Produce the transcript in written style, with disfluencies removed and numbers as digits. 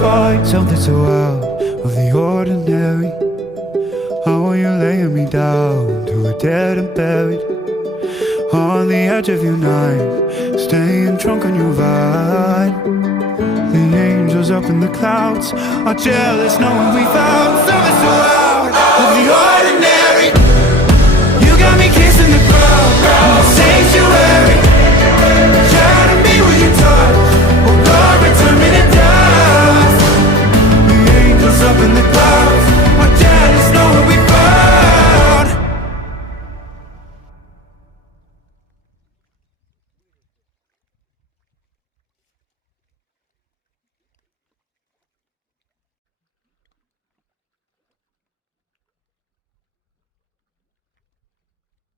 find something so out of the ordinary. How are you laying me down to a dead and buried on the edge of your night, staying drunk on your vine. The angels up in the clouds are jealous knowing we found something so out of the ordinary. You got me kissing the ground.